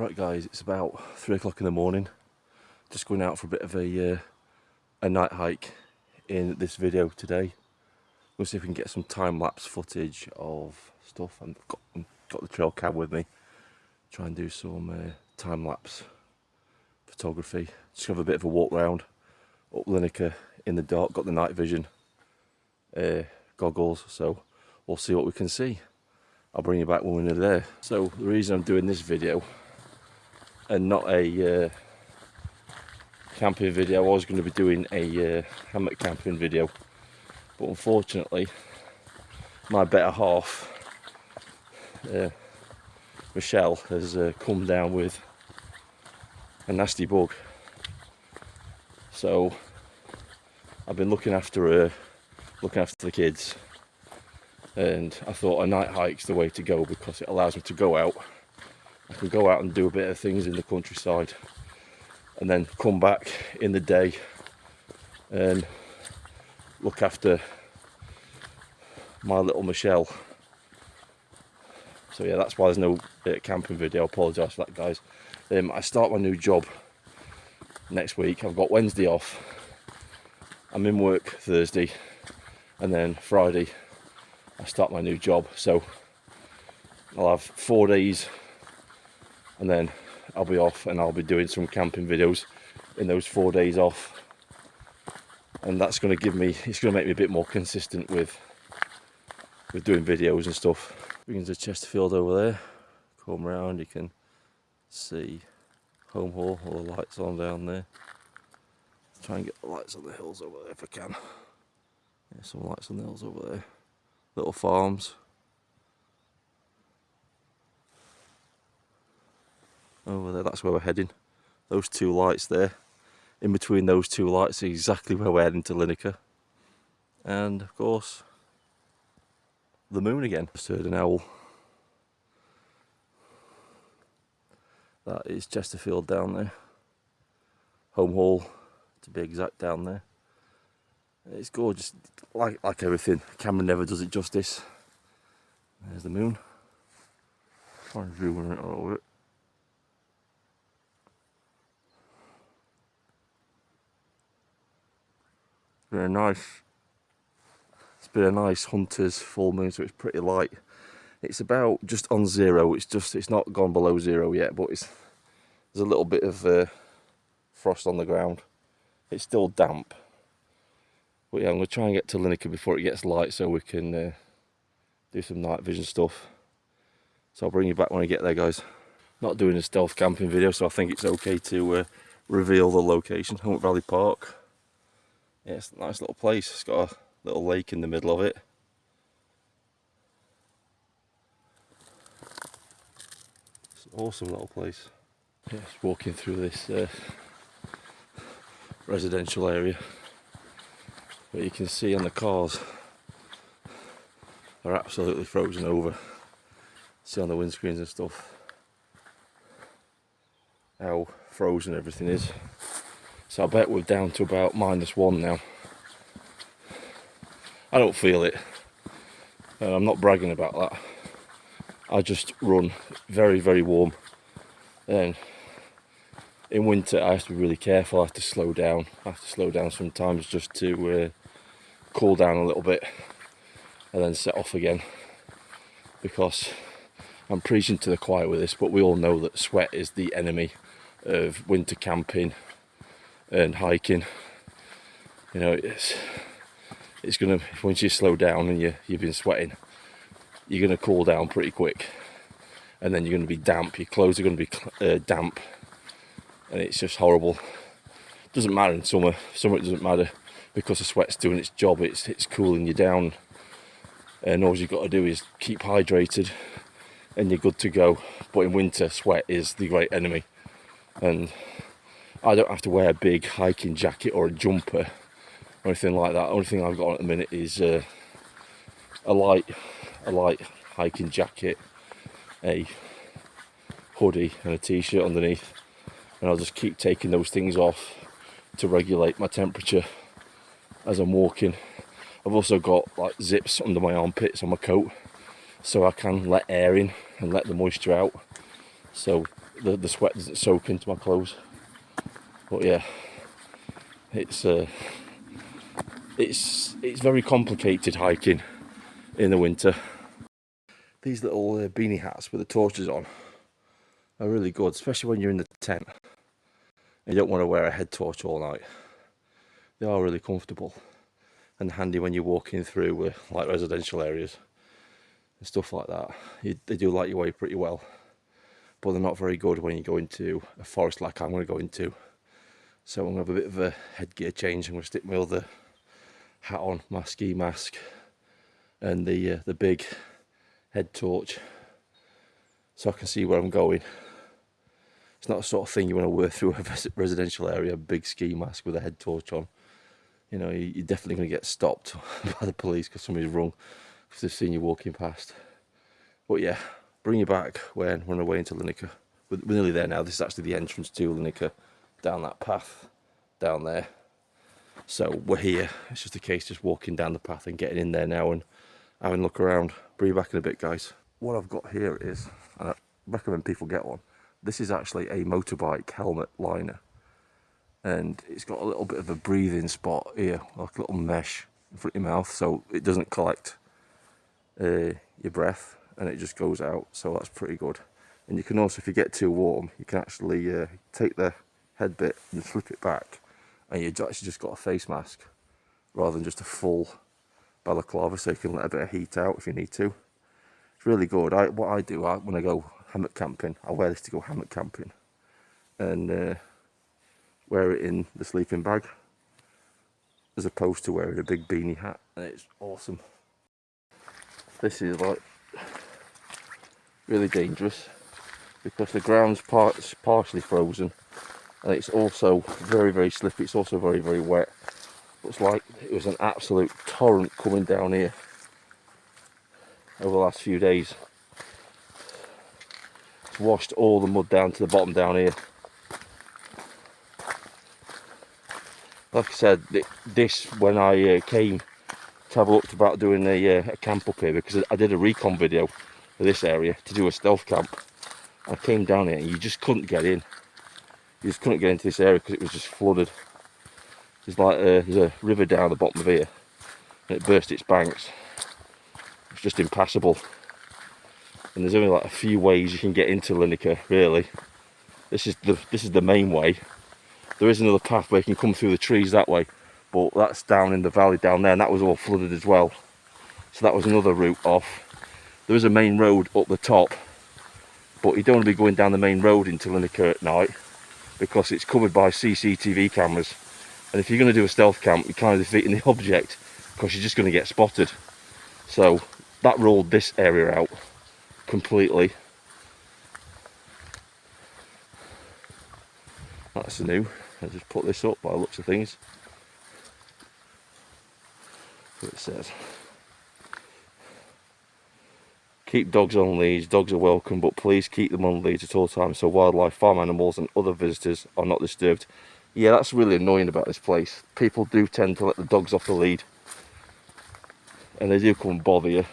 Right guys, it's about 3 o'clock in the morning. Just going out for a bit of a night hike in this video today. We'll see if we can get some time-lapse footage of stuff. I've got the trail cam with me. Try and do some time-lapse photography. Just have a bit of a walk round up Lineker in the dark. Got the night vision goggles, so we'll see what we can see. I'll bring you back when we're there. So the reason I'm doing this video and not a camping video, I was going to be doing a hammock camping video, but unfortunately my better half, Michelle, has come down with a nasty bug. So I've been looking after her, looking after the kids, and I thought a night hike's the way to go because it allows me to go out. I can go out and do a bit of things in the countryside and then come back in the day and look after my little Michelle. So yeah, that's why there's no camping video. I apologise for that, guys. I start my new job next week. I've got Wednesday off. I'm in work Thursday, and then Friday I start my new job. So I'll have 4 days, and then I'll be off, and I'll be doing some camping videos in those 4 days off, and that's going to give me, it's going to make me a bit more consistent with doing videos and stuff. Begins to Chesterfield over there. Come round, you can see Home Hall, all the lights on down there. Try and get the lights on the hills over there if I can. Yeah, some lights on the hills over there. Little farms. Over there, that's where we're heading. Those two lights there. In between those two lights is exactly where we're heading to Lineker. And of course, the moon again. Just heard an owl. That is Chesterfield down there. Home Hall, to be exact, down there. It's gorgeous, like everything. The camera never does it justice. There's the moon. Try and zoom in a little bit. Very nice. It's been a nice hunter's full moon, so it's pretty light. It's about just on zero. It's not gone below zero yet, but there's a little bit of frost on the ground. It's still damp. But yeah, I'm going to try and get to Lineker before it gets light so we can do some night vision stuff. So I'll bring you back when I get there, guys. Not doing a stealth camping video, so I think it's okay to reveal the location. Hunt Valley Park. Yeah, it's a nice little place. It's got a little lake in the middle of it. It's an awesome little place. Yeah, just walking through this residential area. But you can see on the cars, they're absolutely frozen over. See on the windscreens and stuff how frozen everything is. So I bet we're down to about -1 now. I don't feel it. I'm not bragging about that. I just run very, very warm. And in winter I have to be really careful. I have to slow down. I have to slow down sometimes just to cool down a little bit and then set off again, because I'm preaching to the choir with this, but we all know that sweat is the enemy of winter camping and hiking. You know, it's gonna, once you slow down and you've been sweating, you're gonna cool down pretty quick, and then you're gonna be damp. Your clothes are gonna be damp, and it's just horrible. Doesn't matter in summer. Summer it doesn't matter because the sweat's doing its job. It's cooling you down, and all you've got to do is keep hydrated, and you're good to go. But in winter, sweat is the great enemy, and I don't have to wear a big hiking jacket or a jumper or anything like that. The only thing I've got on at the minute is a light hiking jacket, a hoodie and a t-shirt underneath, and I'll just keep taking those things off to regulate my temperature as I'm walking. I've also got like zips under my armpits on my coat, so I can let air in and let the moisture out. So the sweat doesn't soak into my clothes. But yeah, it's very complicated hiking in the winter. These little beanie hats with the torches on are really good, especially when you're in the tent and you don't want to wear a head torch all night. They are really comfortable and handy when you're walking through like residential areas and stuff like that. They do light your way pretty well, but they're not very good when you go into a forest like I'm going to go into. So I'm going to have a bit of a headgear change. I'm going to stick my other hat on, my ski mask, and the big head torch, so I can see where I'm going. It's not the sort of thing you want to wear through a residential area, a big ski mask with a head torch on. You know, you're definitely going to get stopped by the police because somebody's wrong, because they've seen you walking past. But yeah, bring you back when we're on our way into Lineker. We're nearly there now. This is actually the entrance to Lineker, down that path down there. So we're here. It's just a case just walking down the path and getting in there now and having a look around. Bring you back in a bit, guys. What I've got here is, and I recommend people get one, this is actually a motorbike helmet liner, and it's got a little bit of a breathing spot here, like a little mesh in front of your mouth, so it doesn't collect your breath and it just goes out. So that's pretty good. And you can also, if you get too warm, you can actually take the head bit and slip it back, and you've actually just got a face mask rather than just a full balaclava, so you can let a bit of heat out if you need to. It's really good. What I do when I go hammock camping, I wear this to go hammock camping, and wear it in the sleeping bag as opposed to wearing a big beanie hat, and it's awesome. This is like really dangerous because the ground's partially frozen, and it's also very, very slippy. It's also very, very wet. Looks like it was an absolute torrent coming down here over the last few days. It's washed all the mud down to the bottom down here. Like I said, this, when I came to have a look about doing a camp up here, because I did a recon video for this area to do a stealth camp. I came down here and you just couldn't get in. You just couldn't get into this area because it was just flooded. There's like there's a river down the bottom of here, and it burst its banks. It's just impassable, and there's only like a few ways you can get into Lineker, really. This is the main way. There is another path where you can come through the trees that way, but that's down in the valley down there, and that was all flooded as well. So that was another route off. There is a main road up the top, but you don't want to be going down the main road into Lineker at night because it's covered by CCTV cameras. And if you're going to do a stealth camp, you're kind of defeating the object because you're just going to get spotted. So that ruled this area out completely. That's new. I'll just put this up by the looks of things. That's what it says. Keep dogs on leads. Dogs are welcome, but please keep them on leads at all times so wildlife, farm animals and other visitors are not disturbed. Yeah, that's really annoying about this place. People do tend to let the dogs off the lead, and they do come and bother you.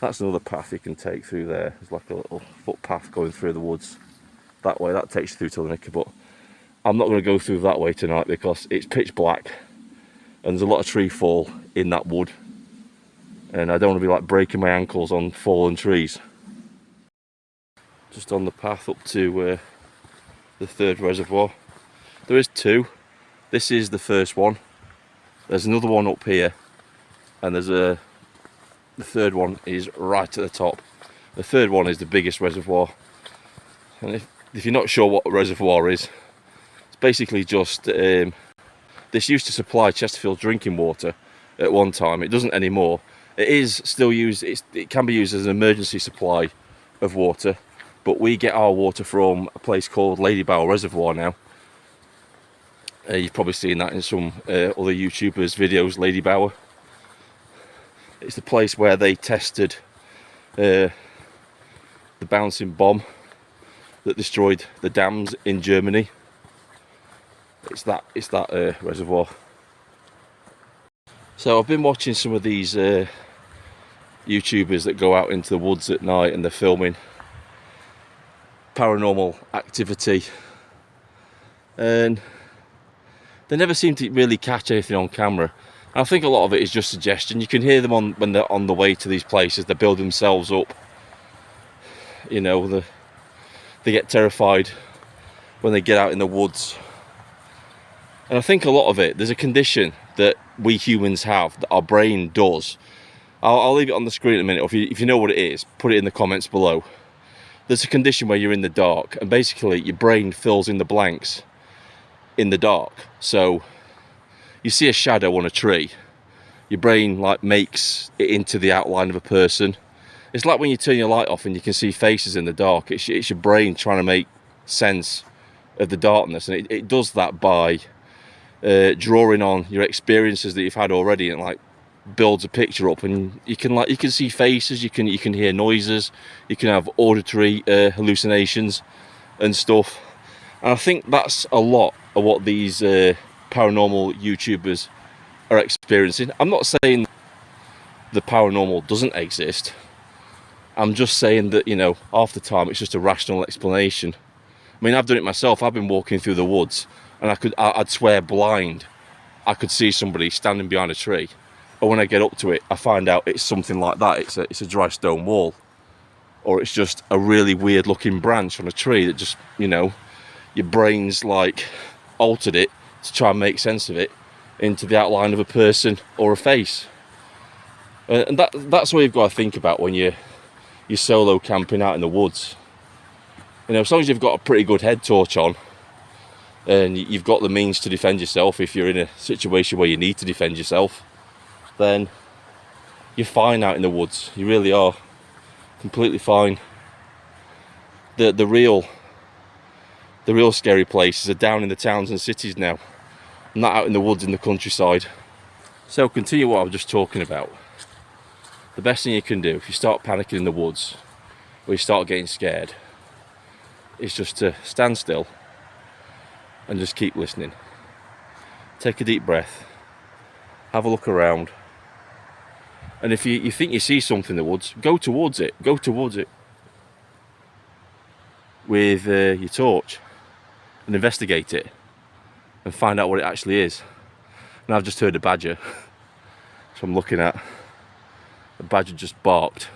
That's another path you can take through there. There's like a little footpath going through the woods that way. That takes you through to Lineker, but I'm not going to go through that way tonight because it's pitch black and there's a lot of tree fall in that wood, and I don't want to be like breaking my ankles on fallen trees. Just on the path up to the third reservoir. There is two. This is the first one. There's another one up here, and there's the third one is right at the top. The third one is the biggest reservoir, and if you're not sure what a reservoir is, it's basically just this used to supply Chesterfield drinking water at one time. It doesn't anymore. It is still used. It can be used as an emergency supply of water, but we get our water from a place called Lady Bower Reservoir now. You've probably seen that in some other YouTubers' videos, Lady Bower. It's the place where they tested the bouncing bomb that destroyed the dams in Germany. It's that reservoir. So I've been watching some of these YouTubers that go out into the woods at night and they're filming. Paranormal Activity, and they never seem to really catch anything on camera. And I think a lot of it is just suggestion. You can hear them when they're on the way to these places. They build themselves up. You know, they get terrified when they get out in the woods. And I think a lot of it, there's a condition that we humans have, that our brain does. I'll leave it on the screen in a minute. If you know what it is, put it in the comments below. There's a condition where you're in the dark, and basically your brain fills in the blanks in the dark. So you see a shadow on a tree, your brain like makes it into the outline of a person. It's like when you turn your light off and you can see faces in the dark. It's your brain trying to make sense of the darkness, and it does that by drawing on your experiences that you've had already, and like builds a picture up, and you can see faces, you can hear noises, you can have auditory hallucinations and stuff. And I think that's a lot of what these paranormal YouTubers are experiencing. I'm not saying the paranormal doesn't exist. I'm just saying that, you know, half the time it's just a rational explanation. I mean, I've done it myself. I've been walking through the woods, and I'd swear blind I could see somebody standing behind a tree. But when I get up to it, I find out it's something like that. It's a dry stone wall, or it's just a really weird looking branch on a tree that just, you know, your brain's like altered it to try and make sense of it into the outline of a person or a face. And that's what you've got to think about when you're solo camping out in the woods. You know, as long as you've got a pretty good head torch on, and you've got the means to defend yourself if you're in a situation where you need to defend yourself, then you're fine out in the woods. You really are completely fine. The real scary places are down in the towns and cities now, not out in the woods in the countryside. So continue what I was just talking about. The best thing you can do if you start panicking in the woods, or you start getting scared, is just to stand still and just keep listening. Take a deep breath, have a look around, and if you think you see something in the woods, go towards it with your torch and investigate it and find out what it actually is. And I've just heard a badger, so I'm looking at the badger just barked.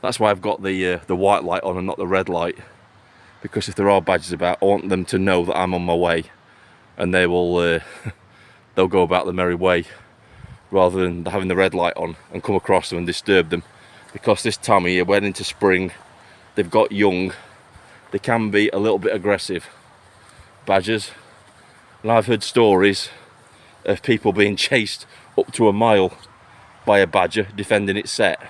That's why I've got the white light on and not the red light, because if there are badgers about, I want them to know that I'm on my way, and they will they'll go about their merry way, rather than having the red light on and come across them and disturb them. Because this time of year, we're into spring, they've got young, they can be a little bit aggressive, badgers. And I've heard stories of people being chased up to a mile by a badger defending its set.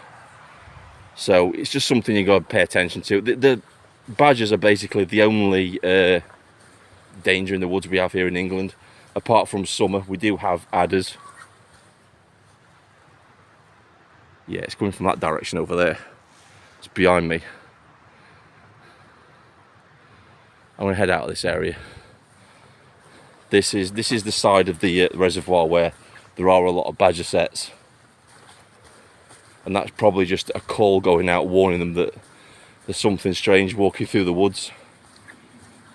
So it's just something you got to pay attention to. The badgers are basically the only danger in the woods we have here in England. Apart from summer, we do have adders. Yeah, it's coming from that direction over there. It's behind me. I'm going to head out of this area. This is the side of the reservoir where there are a lot of badger sets. And that's probably just a call going out warning them that there's something strange walking through the woods,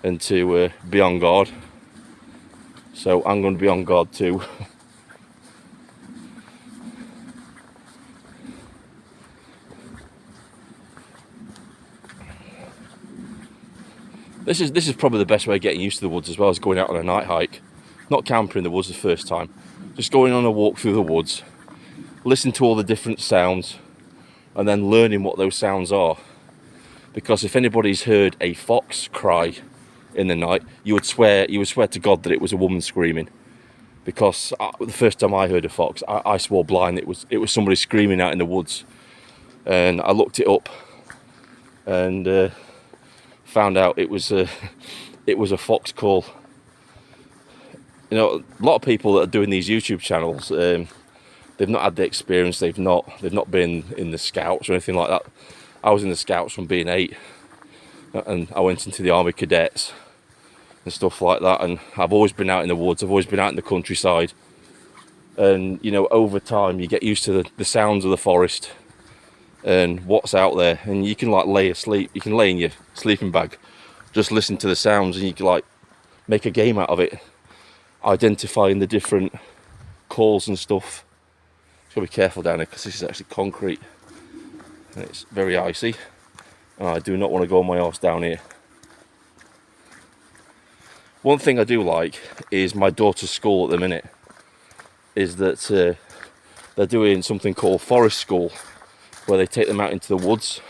and to be on guard. So I'm going to be on guard too. This is probably the best way of getting used to the woods, as well as going out on a night hike. Not camping in the woods the first time, just going on a walk through the woods, listen to all the different sounds, and then learning what those sounds are. Because if anybody's heard a fox cry in the night, you would swear to God that it was a woman screaming. Because the first time I heard a fox, I swore blind it was somebody screaming out in the woods. And I looked it up and found out it was a fox call. You know, a lot of people that are doing these YouTube channels, they've not had the experience. They've not been in the scouts or anything like that. I was in the scouts from being 8, and I went into the army cadets and stuff like that. And I've always been out in the woods. I've always been out in the countryside. And you know, over time, you get used to the sounds of the forest. and what's out there, and you can like lay asleep, you can lay in your sleeping bag, just listen to the sounds, and you can like make a game out of it, identifying the different calls and stuff. Gotta be careful down here because this is actually concrete and it's very icy, and I do not want to go on my arse down here. One thing I do like is my daughter's school at the minute is that they're doing something called forest school, where they take them out into the woods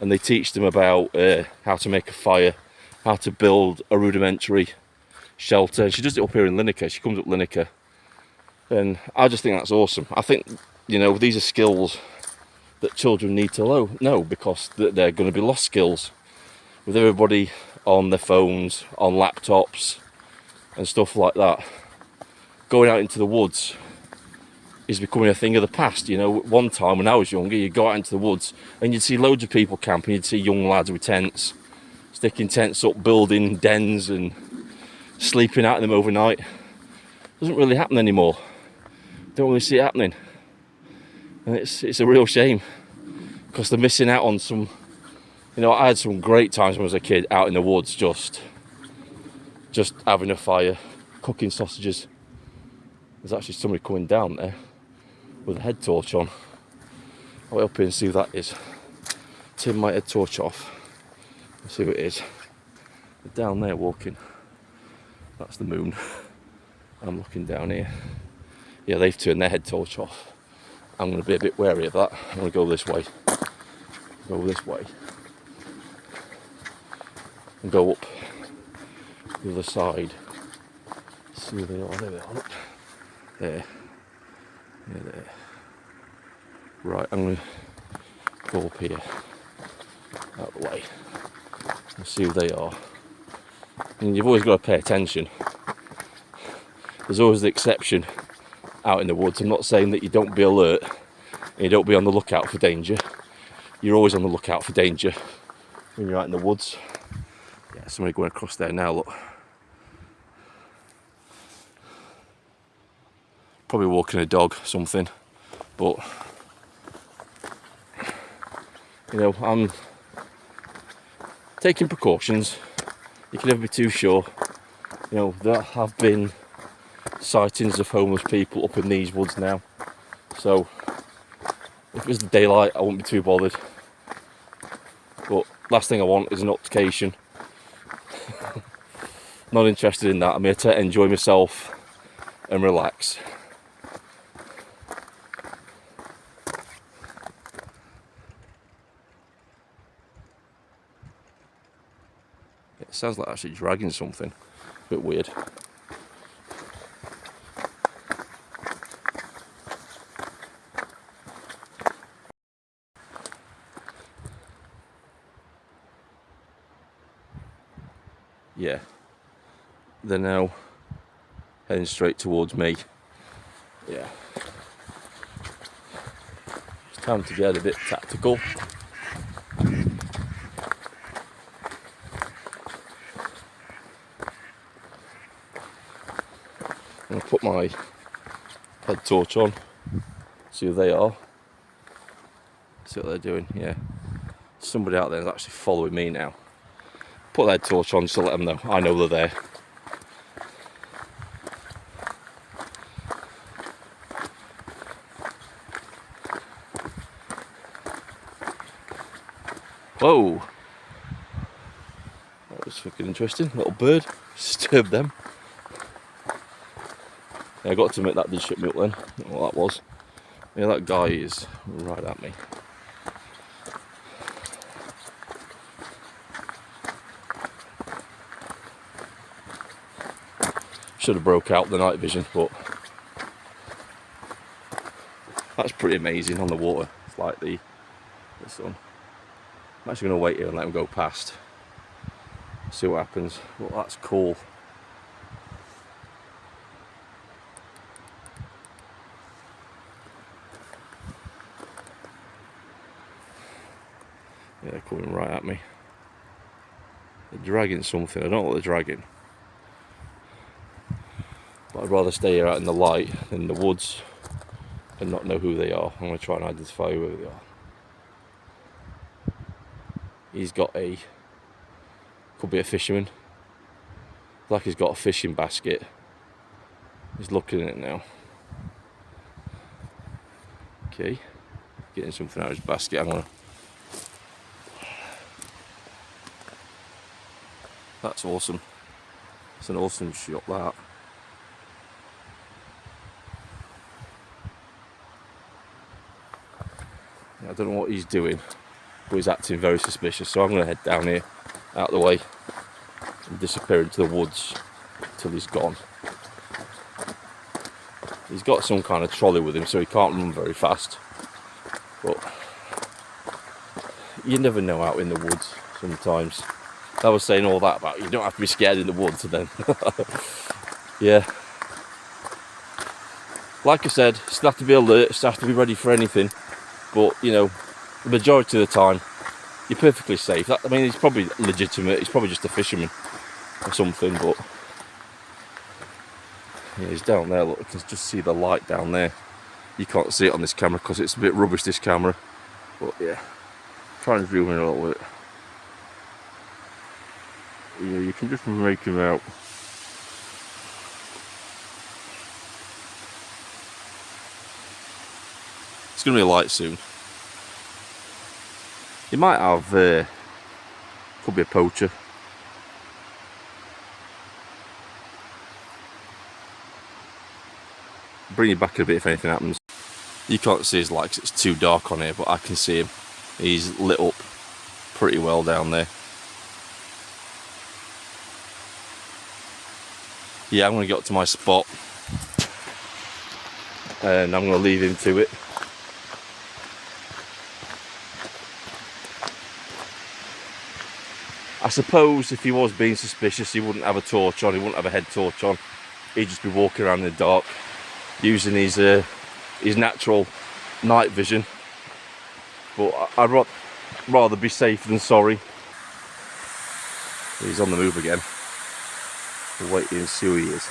and they teach them about how to make a fire, how to build a rudimentary shelter. She does it up here in Lineker. She comes up Lineker, and I just think that's awesome. I think, you know, these are skills that children need to know, because they're going to be lost skills with everybody on their phones, on laptops and stuff like that. Going out into the woods is becoming a thing of the past. You know, one time when I was younger, you'd go out into the woods and you'd see loads of people camping. You'd see young lads with tents, sticking tents up, building dens and sleeping out in them overnight. Doesn't really happen anymore. Don't really see it happening, and it's a real shame, because they're missing out on some. You know, I had some great times when I was a kid out in the woods, just having a fire, cooking sausages. There's actually somebody coming down there with a head torch on. I'll wait up here and see who that is. Turn my head torch off. Let's see who it is. They're down there walking. That's the moon. I'm looking down here. Yeah, they've turned their head torch off. I'm going to be a bit wary of that. I'm going to go this way. Go this way. And go up the other side. See where they are. There they are. Look. There. Yeah, there. Right, I'm going to go up here. Out of the way. And see who they are. And you've always got to pay attention. There's always the exception out in the woods. I'm not saying that you don't be alert and you don't be on the lookout for danger. You're always on the lookout for danger when you're out in the woods. Yeah, somebody going across there now, look. Probably walking a dog, something. But, you know, I'm taking precautions. You can never be too sure. You know, there have been sightings of homeless people up in these woods now. So, if it was the daylight, I wouldn't be too bothered. But last thing I want is an altercation. Not interested in that. I'm here to enjoy myself and relax. It sounds like actually dragging something. A bit weird. Yeah, they're now heading straight towards me. Yeah, it's time to get a bit tactical. I'm gonna put my head torch on, see who they are, see what they're doing. Yeah, somebody out there is actually following me now. Put their torch on just to let them know. I know they're there. Whoa! That was fucking interesting. Little bird. Disturbed them. Yeah, I got to admit that did shut me up then. I don't know what that was. Yeah, that guy is right at me. Should have broke out the night vision, but that's pretty amazing on the water. It's like the sun. I'm actually going to wait here and let him go past. See what happens. Well, that's cool. Yeah, they're coming right at me. They're dragging something. I don't know what they're dragging. But I'd rather stay here out in the light than in the woods and not know who they are. I'm going to try and identify who they are. He's got could be a fisherman. Like he's got a fishing basket. He's looking at it now. Okay, getting something out of his basket. That's awesome. It's an awesome shot, that. I don't know what he's doing, but he's acting very suspicious, so I'm going to head down here, out of the way, and disappear into the woods till he's gone. He's got some kind of trolley with him, so he can't run very fast, but you never know out in the woods sometimes. I was saying all that about you don't have to be scared in the woods, and then yeah, like I said, still have to be alert, still have to be ready for anything, but you know, the majority of the time you're perfectly safe. I mean, he's probably legitimate, he's probably just a fisherman or something, but yeah, he's down there. Look, you can just see the light down there. You can't see it on this camera because it's a bit rubbish, this camera, but yeah, try and zoom in a little bit. Yeah, you can just make him out. It's going to be a light soon. He might have, could be a poacher. Bring you back a bit if anything happens. You can't see his light 'cause it's too dark on here, but I can see him. He's lit up pretty well down there. Yeah, I'm going to get up to my spot and I'm going to lead him to it. I suppose if he was being suspicious, he wouldn't have a torch on, he wouldn't have a head torch on. He'd just be walking around in the dark, using his natural night vision. But I'd rather be safe than sorry. He's on the move again. We'll wait and see who he is.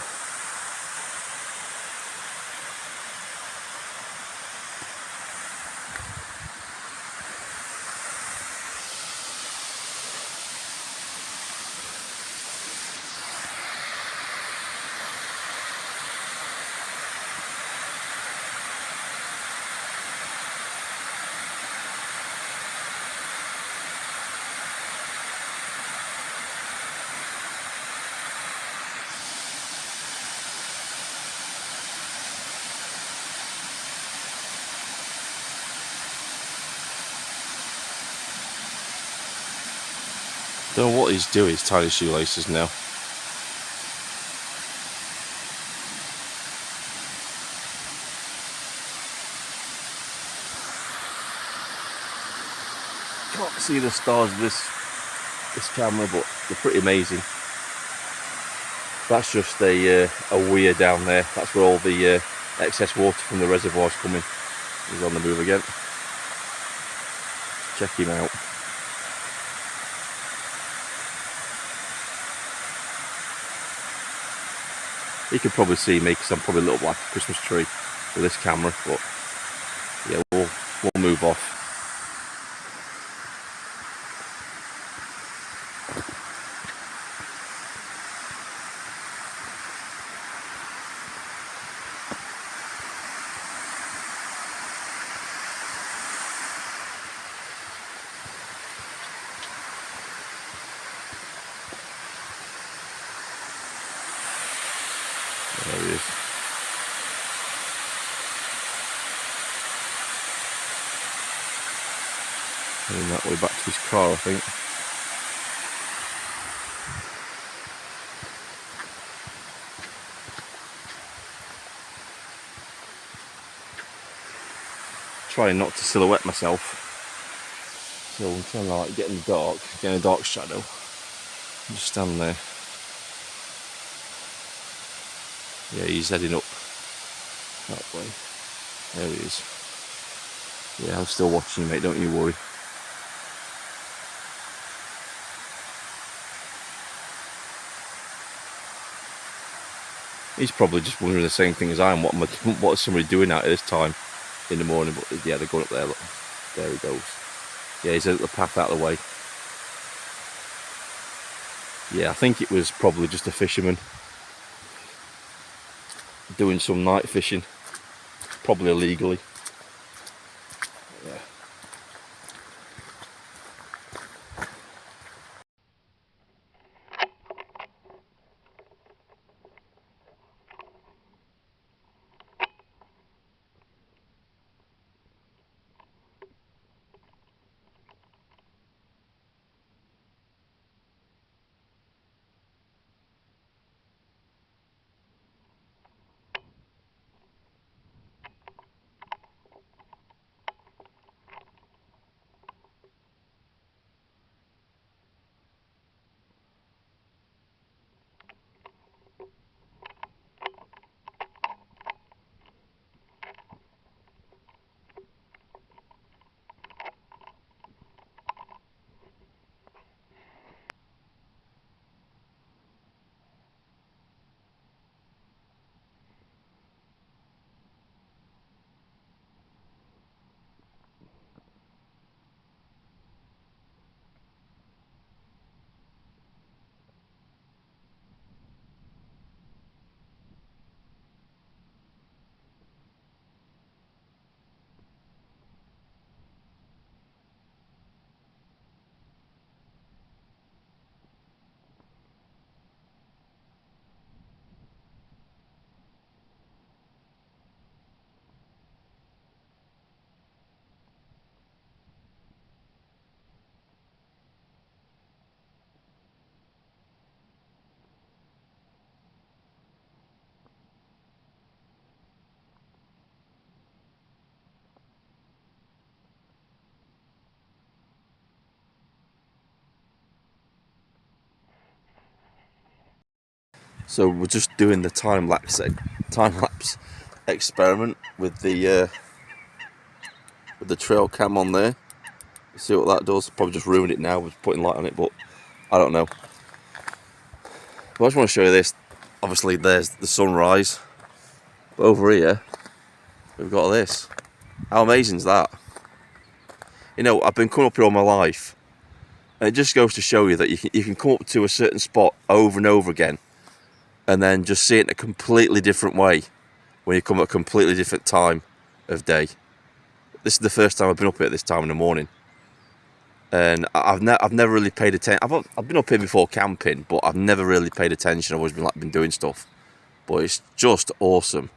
Don't know what he's doing, he's tying his shoelaces now. Can't see the stars of this camera, but they're pretty amazing. That's just a weir down there. That's where all the excess water from the reservoir is coming. He's on the move again. Check him out. You can probably see me because I'm probably a little like a Christmas tree with this camera, but yeah, we'll move off. There he is. Heading that way back to his car, I think. Trying not to silhouette myself. So I'm trying to like get in a dark shadow. Just stand there. Yeah, he's heading up that way. There he is. Yeah, I'm still watching you, mate, don't you worry. He's probably just wondering the same thing as I am. What is somebody doing out at this time in the morning? But yeah, they're going up there, look. There he goes. Yeah, he's at the path out of the way. Yeah, I think it was probably just a fisherman doing some night fishing, probably illegally. Yeah. So we're just doing the time-lapse experiment with the trail cam on there. See what that does. Probably just ruined it now with putting light on it, but I don't know. But I just want to show you this. Obviously there's the sunrise, but over here we've got this. How amazing is that? You know, I've been coming up here all my life, and it just goes to show you that you can come up to a certain spot over and over again, and then just see it in a completely different way when you come at a completely different time of day. This is the first time I've been up here at this time in the morning, and I've never really paid attention. I've been up here before camping, but I've never really paid attention. I've always been doing stuff, but it's just awesome.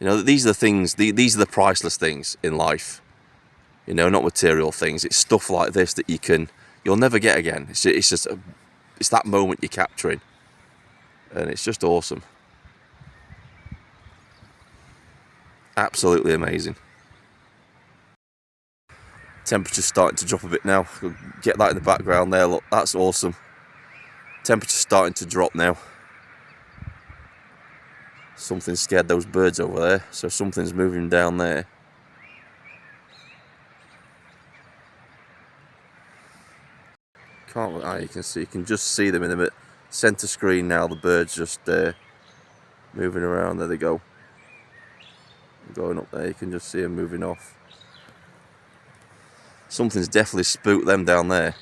You know, these are the things. These are the priceless things in life. You know, not material things. It's stuff like this that you'll never get again. It's that moment you're capturing, and it's just awesome. Absolutely amazing. Temperature's starting to drop a bit now. Get that in the background there, look, that's awesome. Temperature's starting to drop now. Something scared those birds over there, so something's moving down there. You can just see them in the centre screen now. The birds just moving around. There they go. Going up there, you can just see them moving off. Something's definitely spooked them down there.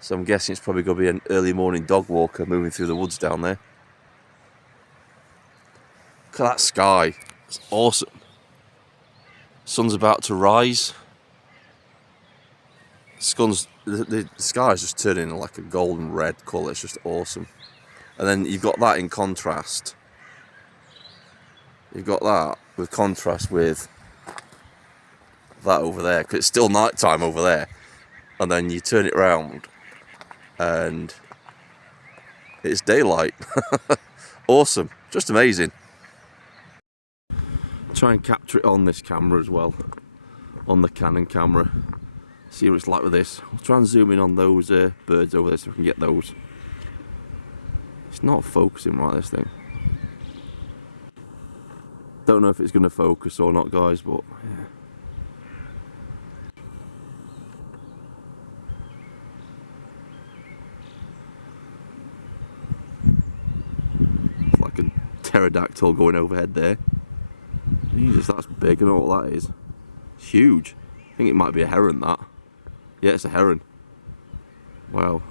So I'm guessing it's probably going to be an early morning dog walker moving through the woods down there. Look at that sky. It's awesome. Sun's about to rise. The sky is just turning like a golden red colour. It's just awesome. And then you've got that in contrast. You've got that with contrast with that over there, because it's still night time over there. And then you turn it around and it's daylight. Awesome. Just amazing. Try and capture it on this camera as well, on the Canon camera. See what it's like with this. I'll try and zoom in on those birds over there so we can get those. It's not focusing right, this thing. Don't know if it's going to focus or not, guys, but yeah. It's like a pterodactyl going overhead there. Jesus, that's big. I don't know what that is. It's huge. I think it might be a heron, that. Yeah, it's a heron. Wow.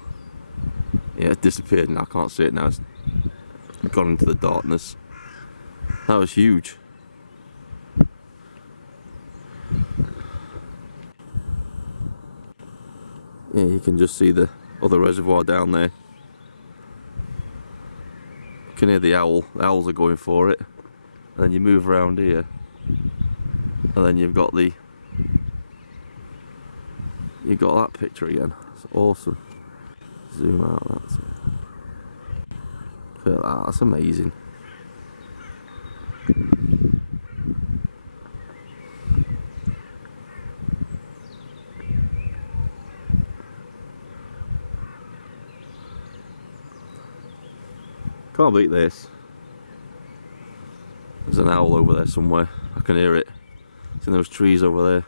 Yeah, it disappeared now. I can't see it now. It's gone into the darkness. That was huge. Yeah, you can just see the other reservoir down there. You can hear the owl. The owls are going for it. And then you move around here. And then you've got that picture again. It's awesome. Zoom out, that's it. Look at that, that's amazing. Can't beat this. There's an owl over there somewhere. I can hear it. It's in those trees over there.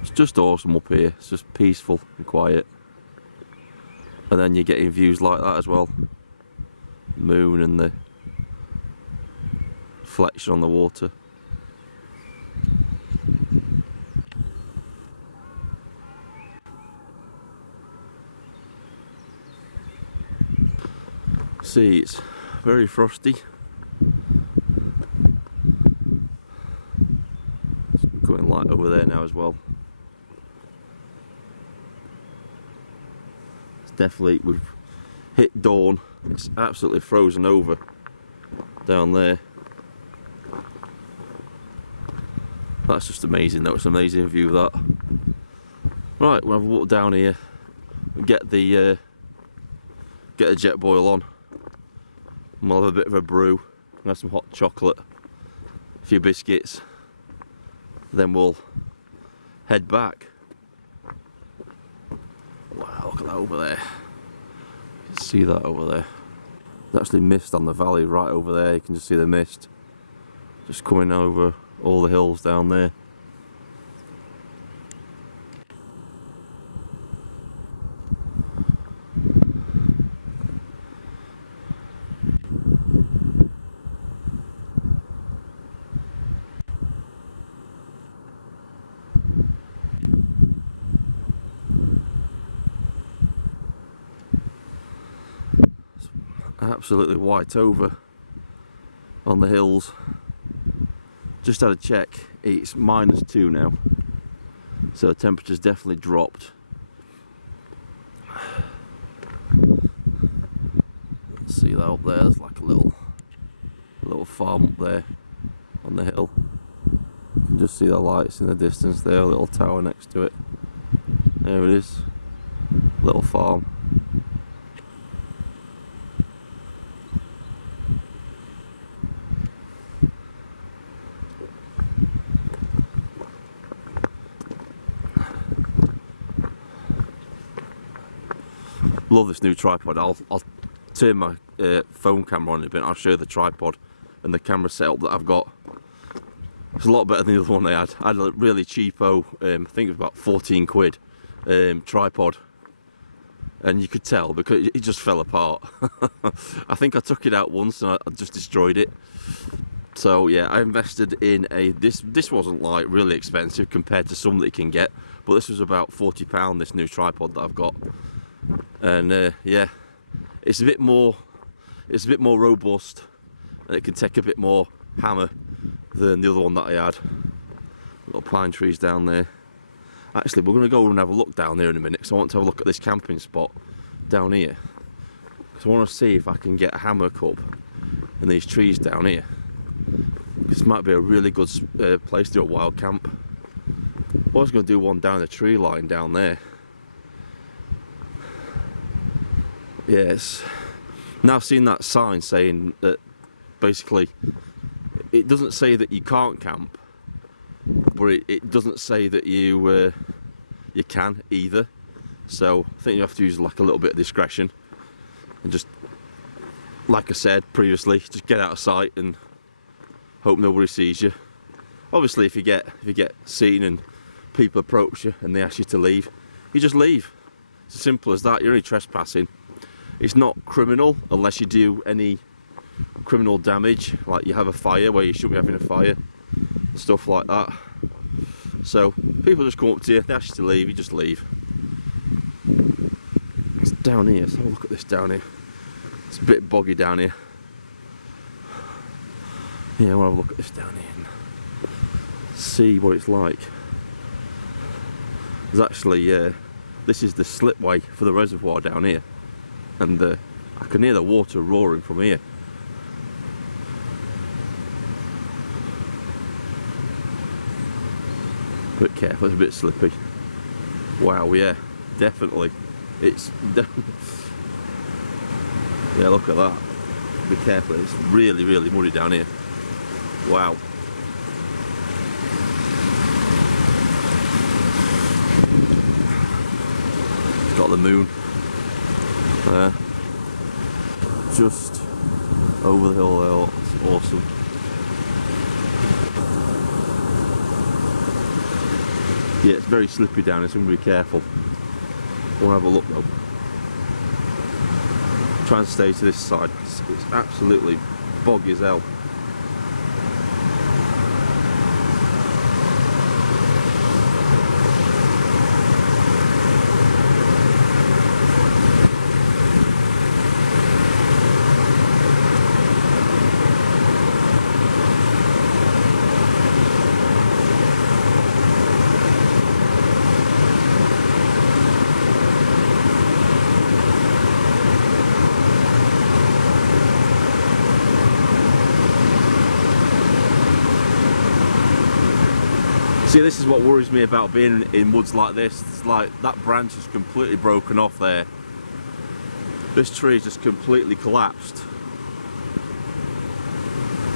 It's just awesome up here. It's just peaceful and quiet. And then you're getting views like that as well. Moon and the reflection on the water. See, it's very frosty. It's going light over there now as well. It's definitely, we've hit dawn. It's absolutely frozen over down there. That's just amazing. That was an amazing view of that. Right, we'll have a walk down here. Get the jet boil on. And we'll have a bit of a brew. We'll have some hot chocolate, a few biscuits. Then we'll head back. Wow, look at that over there. You can see that over there. There's actually mist on the valley right over there. You can just see the mist just coming over all the hills down there. Absolutely white over on the hills. Just had a check, it's -2 now, so the temperature's definitely dropped. See that up there? There's like a little farm up there on the hill. You can just see the lights in the distance there, a little tower next to it. There it is, little farm. Love this new tripod. I'll turn my phone camera on in a bit. I'll show you the tripod and the camera setup that I've got. It's a lot better than the other one I had. I had a really cheapo, I think it was about 14 quid tripod, and you could tell because it just fell apart. I think I took it out once and I just destroyed it. So yeah, I invested in this wasn't like really expensive compared to some that you can get, but this was about £40, this new tripod that I've got. And yeah, it's a bit more robust, and it can take a bit more hammer than the other one that I had. Little pine trees down there. Actually, we're going to go and have a look down there in a minute, because I want to have a look at this camping spot down here, because I want to see if I can get a hammock up in these trees down here. This might be a really good place to do a wild camp. I was going to do one down the tree line down there. Yes. Now I've seen that sign saying that basically it doesn't say that you can't camp, but it doesn't say that you can either. So I think you have to use like a little bit of discretion and just, like I said previously, just get out of sight and hope nobody sees you. Obviously, if you get seen and people approach you and they ask you to leave, you just leave. It's as simple as that. You're only trespassing. It's not criminal unless you do any criminal damage, like you have a fire where you shouldn't be having a fire, stuff like that. So people just come up to you, they ask you to leave, you just leave. It's down here, so have a look at this down here. It's a bit boggy down here. Yeah, I want to have a look at this down here and see what it's like. There's actually, this is the slipway for the reservoir down here, and I can hear the water roaring from here. But careful, it's a bit slippy. Wow, yeah, definitely. It's yeah, look at that. Be careful, it's really, really muddy down here. Wow. It's got the moon there. Just over the hill there. Oh, it's awesome. Yeah, it's very slippy down here, so I'm going to be careful. I want to have a look though. Try and stay to this side, because it's absolutely boggy as hell. See, this is what worries me about being in woods like this. It's like that branch is completely broken off there. This tree is just completely collapsed,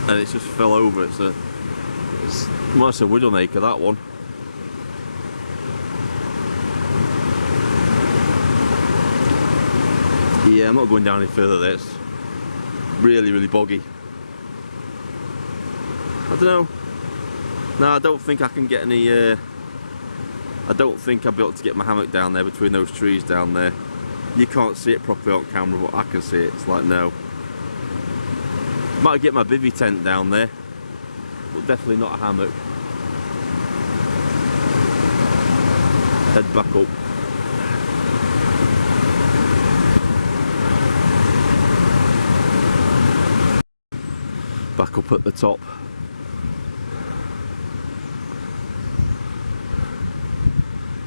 and it's just fell over. It's almost a widowmaker, that one. Yeah, I'm not going down any further. This really, really boggy. I don't know. No, I don't think I can get any, I don't think I'll be able to get my hammock down there between those trees down there. You can't see it properly on camera, but I can see it. It's like, no. Might get my bivvy tent down there, but definitely not a hammock. Head back up. Back up at the top.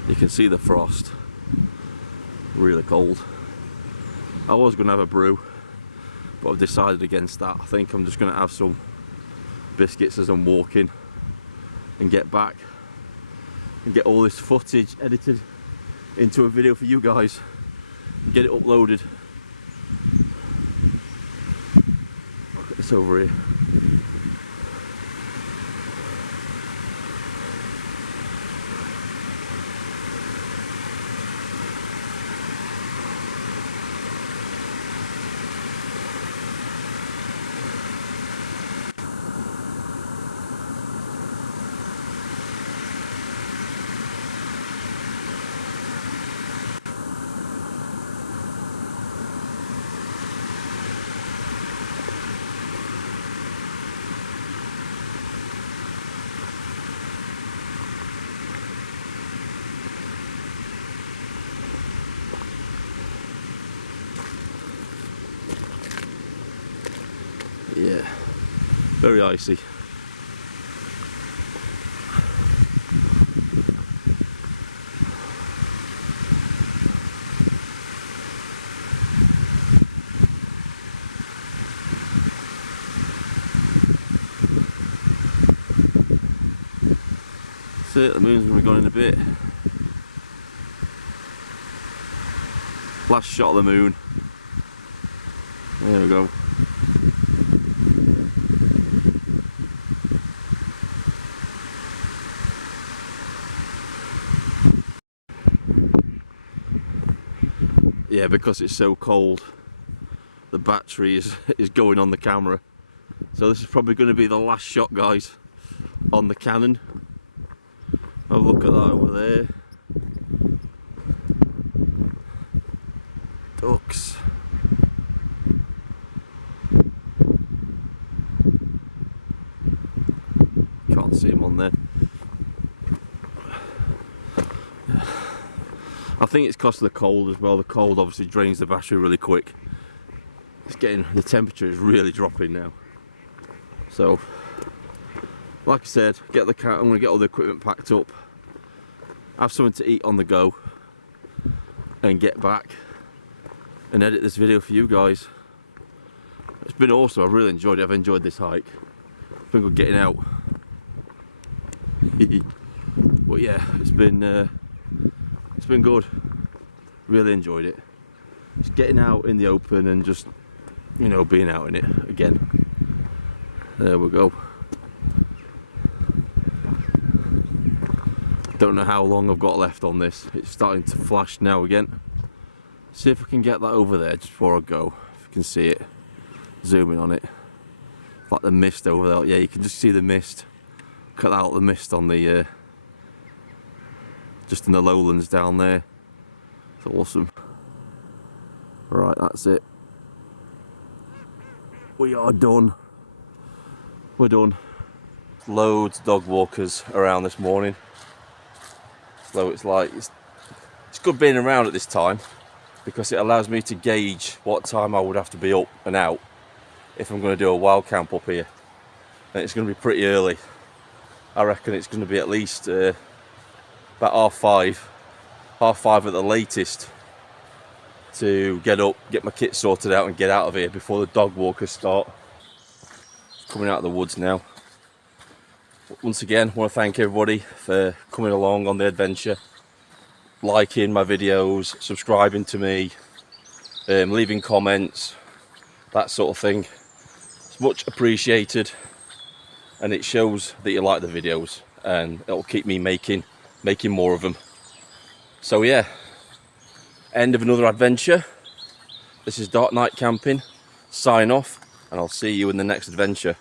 You can see the frost. Really cold. I was going to have a brew, but I've decided against that. I think I'm just going to have some biscuits as I'm walking and get back and get all this footage edited into a video for you guys and get it uploaded. Look at this over here. Yeah, very icy. That's it, the moon's going to be gone in a bit. Last shot of the moon. There we go. Yeah, because it's so cold, the battery is going on the camera. So this is probably going to be the last shot, guys, on the Canon. Have a look at that over there. ducks. Can't see them on there. I think it's because of the cold as well. The cold obviously drains the battery really quick. It's getting, the temperature is really dropping now. So, like I said, get the cat. I'm going to get all the equipment packed up, have something to eat on the go, and get back and edit this video for you guys. It's been awesome. I've really enjoyed it. I've enjoyed this hike. It's been good getting out. But yeah, it's been good. Really enjoyed it. Just getting out in the open and just, you know, being out in it again. There we go. Don't know how long I've got left on this. It's starting to flash now again. See if I can get that over there just before I go. If you can see it. Zoom in on it. Like the mist over there. Yeah, you can just see the mist. Cut out the mist on the just in the lowlands down there. It's awesome. Right, that's it. We are done. We're done. Loads of dog walkers around this morning. So it's like it's good being around at this time because it allows me to gauge what time I would have to be up and out if I'm going to do a wild camp up here. And it's going to be pretty early. I reckon it's going to be at least about 5:30 at the latest to get up, get my kit sorted out and get out of here before the dog walkers start. Coming out of the woods now. Once again, I want to thank everybody for coming along on the adventure, liking my videos, subscribing to me, leaving comments, that sort of thing. It's much appreciated and it shows that you like the videos and it'll keep me making more of them. So yeah, end of another adventure. This is Dark Night Camping, sign off, and I'll see you in the next adventure.